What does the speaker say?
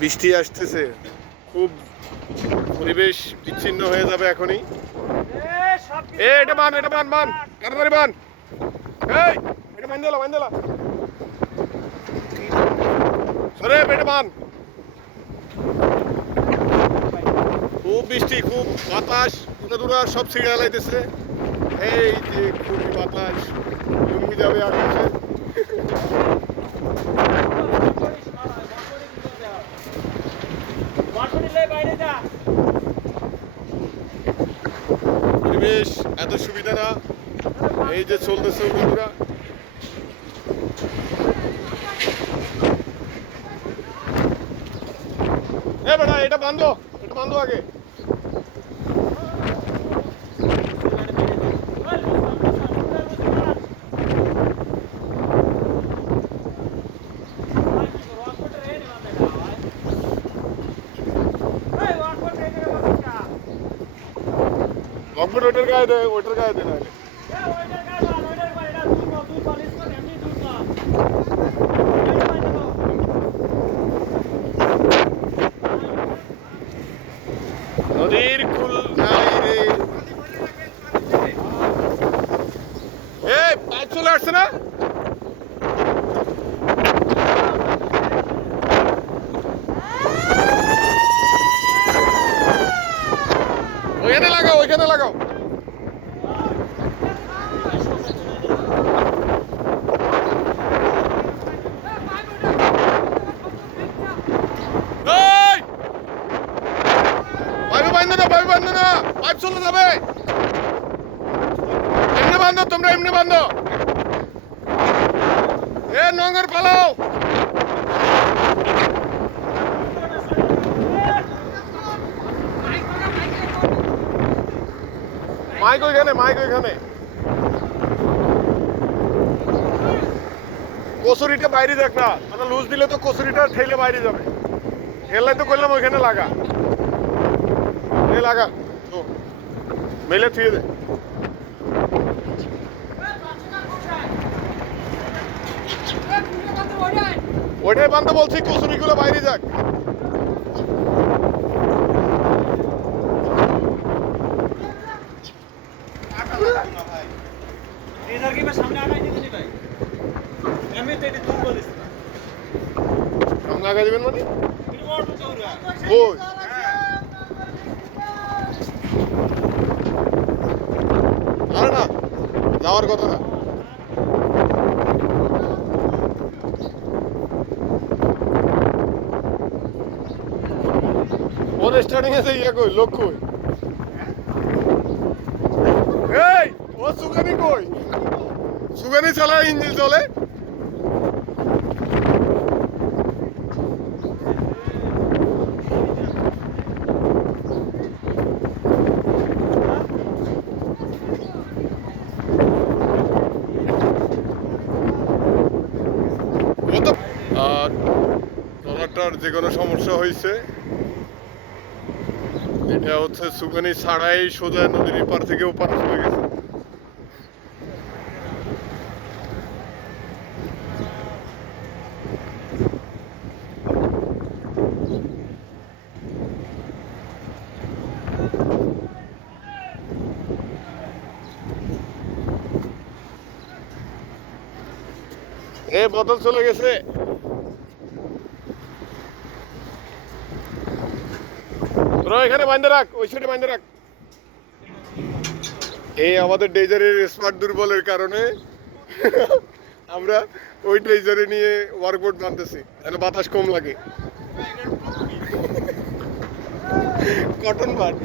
বৃষ্টি আসতেছে, খুব পরিবেশ বিচ্ছিন্ন হয়ে যাবে এখনই। এটা বান, এটা বান, বান তাড়াতাড়ি বান। এই এটা বান দিলা, বান দিলা, সরে এটা বান। খুব বৃষ্টি, খুব বাতাস, দূরা সব ছিঁড়ে লাইতেছে। এই যে খুব বাতাস, লুঙ্গি যাবে আকাশে। পরিবেশ এত সুবিধা না, এই যে চলতেছে বন্ধুরা। এ বেটা এটা বান্ধো, এটা বান্ধো আগে। লকবোর্ড ওইটার গায়ে দে, ওইটার গায়ে দে নাহলে। নদীর কুল নাই রে। এই পাইপ চলে আসছে না? ওইখানে লাগাও, ওইখানে লাগাও। পাইপ চলে যাবে। এমনি বান্ধো, তোমরা এমনি বান্ধো। এ নোংর পালাও। মাইক ওইখানে, মাইক ওইখানে। কচুরিটা বাইরে দেখ না, মানে লুজ দিলে তো কচুরিটা ঠেলে বাইরে যাবে। হেলাই তো করলাম ওইখানে লাগা, লাগা মেলে থুয়ে দে। ওইটাই বান্ধব বলছি, কচুরিগুলো বাইরে যাক। আগা দিবেন মানে ওই আরে না, যাওয়ার কথা না। ওর স্টার্টিং এসে ইয়ে কই, লোক কই? এই ও সুগানি কই? সুগানি চালা, ইঞ্জিন চলে। ট্রলারটার যে কোনো সমস্যা হয়েছে, এটা হচ্ছে সুগানি ছাড়াই সোজা নদীর এপার থেকে ওপার চলে গেছে। এ বোতল চলে গেছে। তোরা এখানে বাঁধে রাখ, ওই সাইডে বাঁধে রাখ। এই আমাদের ডেজারের স্মার্ট দুর্বলের কারণে আমরা ওই ডেজারে নিয়ে ওয়ার্কবোর্ড বাঁধতেছি, যেন বাতাস কম লাগে। কটন বাঁধ।